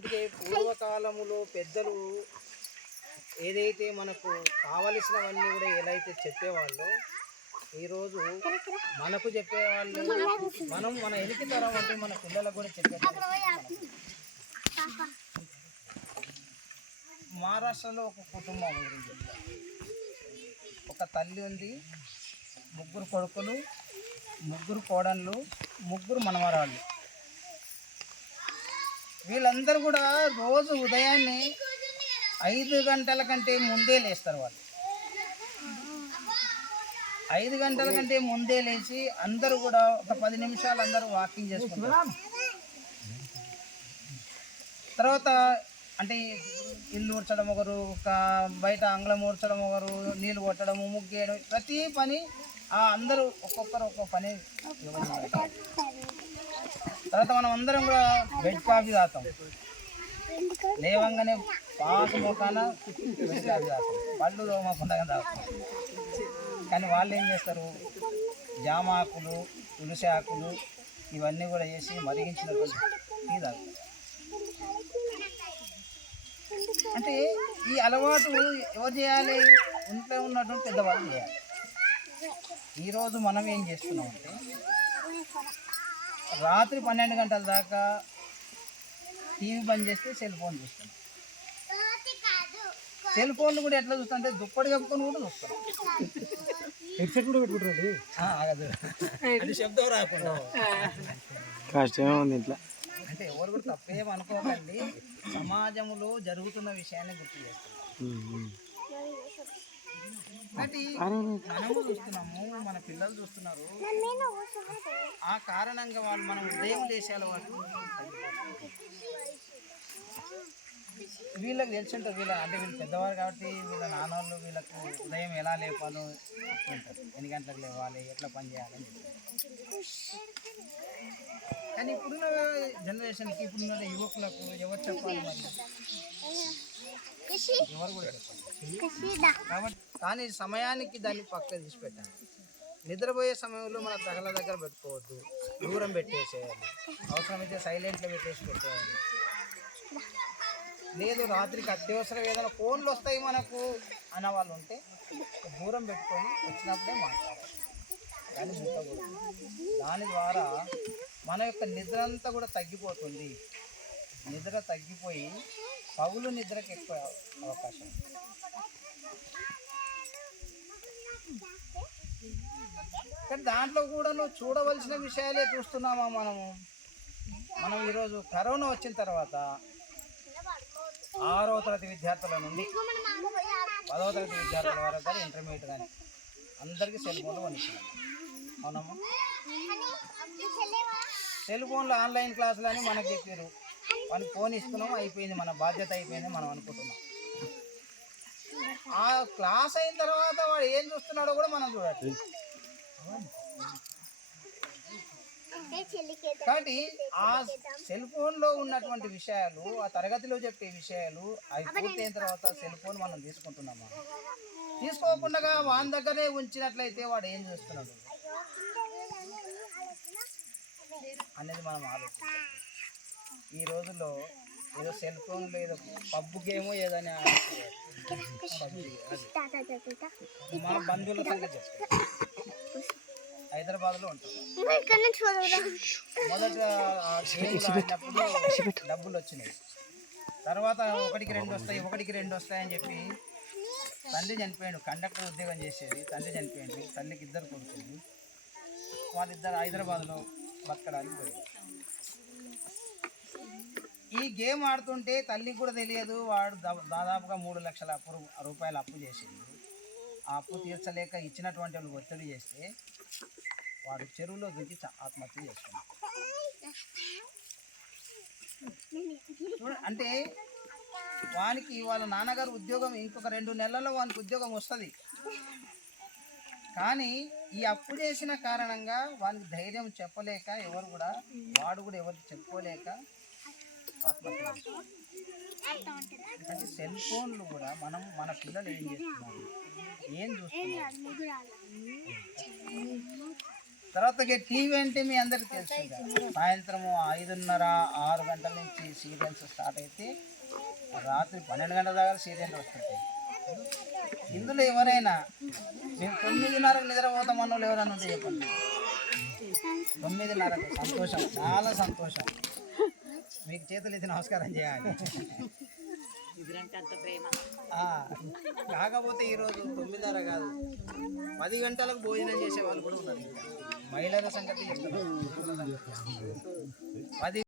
అందుకే పూర్వకాలములో పెద్దలు ఏదైతే మనకు కావలసినవన్నీ కూడా ఎలా అయితే చెప్పేవాళ్ళో ఈరోజు మనకు చెప్పేవాళ్ళు మనం మన ఎనికి తరం అంటే మన పిల్లలకు కూడా చెప్పేవాళ్ళు మహారాష్ట్రలో ఒక కుటుంబం గురించి ఒక తల్లి ఉంది ముగ్గురు కొడుకులు ముగ్గురు కోడళ్ళు ముగ్గురు మనవరాళ్ళు. వీళ్ళందరూ కూడా రోజు ఉదయాన్నే ఐదు గంటల కంటే ముందే లేస్తారు వాళ్ళు. ఐదు గంటల కంటే ముందే లేచి అందరూ కూడా ఒక పది నిమిషాలు అందరూ వాకింగ్ చేసుకుంటారు. తర్వాత అంటే ఇల్లు ఊడ్చడం ఒకరు ఒక బయట ఆంగ్లం ఊడ్చడం ఒకరు నీళ్ళు కొట్టడము ముగ్గేయడం ప్రతి పని ఆ అందరూ ఒక్కొక్కరు ఒక్కొక్క పని. తర్వాత మనం అందరం కూడా బెడ్ కాఫీ తాగుతాం. లేవంగానే పాసు మొకాన బెడ్ కాఫీ తాగుతాం. పళ్ళు తోమకుండా తాగుతాం. కానీ వాళ్ళు ఏం చేస్తారు? జామ ఆకులు తులసి ఆకులు ఇవన్నీ కూడా వేసి మరిగించినటువంటి టీ తాగుతాం. అంటే ఈ అలవాటు ఎవరు చేయాలి? ఇంట్లో ఉన్నటువంటి పెద్దవాళ్ళు చేయాలి. ఈరోజు మనం ఏం చేస్తున్నాం అంటే రాత్రి పన్నెండు గంటల దాకా టీవీ బంద్ చేస్తే సెల్ ఫోన్ చూస్తున్నాం సెల్ ఫోన్లు కూడా ఎట్లా చూస్తుంటే దుప్పటి కప్పుకొని కూడా చూస్తున్నాం హెడ్సెట్ కూడా పెట్టుకుంటారండి ఆ, ఆగదు. అది శబ్దం రాకుండా. కష్టమే ఉంది ఇంట్లో. అంటే ఎవరు కూడా తప్పేం అనుకోకండి. సమాజంలో జరుగుతున్న విషయాన్ని గుర్తు చేస్తున్నాం కాబట్టి మనము చూస్తున్నాము మన పిల్లలు చూస్తున్నారు. ఆ కారణంగా వాళ్ళు మనం ఉదయం లేసే అలవాటు వీళ్ళకి తెలిసి ఉంటుంది వీళ్ళ అంటే వీళ్ళు పెద్దవారు కాబట్టి వీళ్ళ నాన్నోళ్ళు వీళ్ళకు ఉదయం ఎలా లేపాలో చెప్తుంటారు. ఎన్ని గంటలకు లేవాలి ఎట్లా పని చేయాలని కానీ ఇప్పుడున్న జనరేషన్కి ఇప్పుడున్న యువకులకు ఎవరు చెప్పాలి మరి? ఎవరు కూడా చెప్పాలి. కాబట్టి కానీ సమయానికి దాన్ని పక్క తీసి పెట్టాలి నిద్రపోయే సమయంలో మన తగల దగ్గర పెట్టుకోవద్దు. దూరం పెట్టేసేయాలి. అవసరమైతే సైలెంట్లో పెట్టేసి పెట్టేయాలి. లేదు రాత్రికి అత్యవసరం ఏదైనా ఫోన్లు వస్తాయి మనకు అన్న వాళ్ళు ఉంటే దూరం పెట్టుకొని వచ్చినప్పుడే మాట్లాడాలి. దాని ద్వారా మన యొక్క నిద్ర అంతా కూడా తగ్గిపోతుంది. నిద్ర తగ్గిపోయి పగులు నిద్రకు ఎక్కువ అవకాశం. కానీ దాంట్లో కూడా నువ్వు చూడవలసిన విషయాలే చూస్తున్నామా మనము? మనం ఈరోజు కరోనా వచ్చిన తర్వాత ఆరో తరగతి విద్యార్థుల నుండి పదవ తరగతి విద్యార్థుల వరకు కానీ ఇంటర్మీడియట్ కానీ అందరికీ సెల్ ఫోన్లు కొనిచ్చినాం. అవునమ్మా. సెల్ ఫోన్లో ఆన్లైన్ క్లాసులు అని మనకు చెప్పారు. మనం ఫోన్ ఇస్తున్నాం అయిపోయింది మన బాధ్యత అయిపోయింది మనం అనుకుంటున్నాం. ఆ క్లాస్ అయిన తర్వాత వాడు ఏం చూస్తున్నాడో కూడా మనం చూడాలి కాబట్టి ఆ సెల్ ఫోన్లో ఉన్నటువంటి విషయాలు ఆ తరగతిలో చెప్పే విషయాలు అవి పూర్తయిన తర్వాత సెల్ ఫోన్ మనం తీసుకుంటున్నామా? తీసుకోకుండా వాని దగ్గరే ఉంచినట్లయితే వాడు ఏం చేస్తున్నాడు? అనేది మనం ఆలోచించాలి ఈ రోజుల్లో ఏదో సెల్ ఫోన్లో ఏదో పబ్బు గేమో ఏదని ఆడుతున్నారు. మన బంధువుల సంగతి చెప్తారు హైదరాబాద్లో ఉంటాం మొదట ఆ ఆడినప్పుడు డబ్బులు వచ్చినాయి. తర్వాత ఒకటికి రెండు వస్తాయి ఒకటికి రెండు వస్తాయని చెప్పి తండ్రి చనిపోయాడు. కండక్టర్ ఉద్యోగం చేసేది తండ్రి చనిపోయాడు తల్లికి ఇద్దరు కొడుతుంది వాళ్ళిద్దరు హైదరాబాద్లో ఈ గేమ్ ఆడుతుంటే తల్లికి కూడా తెలియదు వాడు దా- దాదాపుగా మూడు లక్షల అప్పు రూ- రూపాయలు అప్పు చేసింది ఆ అప్పు తీర్చలేక ఇచ్చినటువంటి వాళ్ళు ఒత్తిడి చేస్తే వాడు చెరువులో దిగి ఆత్మహత్య చేసుకున్నాడు. అంటే వానికి వాళ్ళ నాన్నగారు ఉద్యోగం ఇంకొక రెండు నెలల్లో వానికి ఉద్యోగం వస్తుంది. కానీ ఈ అప్పు చేసిన కారణంగా వాళ్ళకి ధైర్యం చెప్పలేక ఎవరు కూడా వాడు కూడా ఎవరికి చెప్పుకోలేక ఆత్మహత్య అంటే సెల్ ఫోన్లు కూడా మనం మన పిల్లలు ఏం చేస్తున్నారు? ఏం చూస్తున్నారు? తర్వాత టీవీ అంటే మీ అందరికి తెలుసు సాయంత్రము ఐదున్నర ఆరు గంటల నుంచి సీరియల్స్ స్టార్ట్ అయితే రాత్రి పన్నెండు గంటల దాకా సీరియల్ వస్తుంది ఇందులో ఎవరైనా మేము తొమ్మిదిన్నరకు నిద్రపోతాం అన్న వాళ్ళు ఎవరైనా ఉంటే చెప్పండి. తొమ్మిదిన్నరకు. సంతోషం. చాలా సంతోషం. మీకు చేతులు ఇది నమస్కారం చేయాలి. కాకపోతే ఈరోజు తొమ్మిదిన్నర కాదు. పది గంటలకు భోజనం చేసే వాళ్ళు కూడా ఉన్నారు. మహిళల సంగతి పది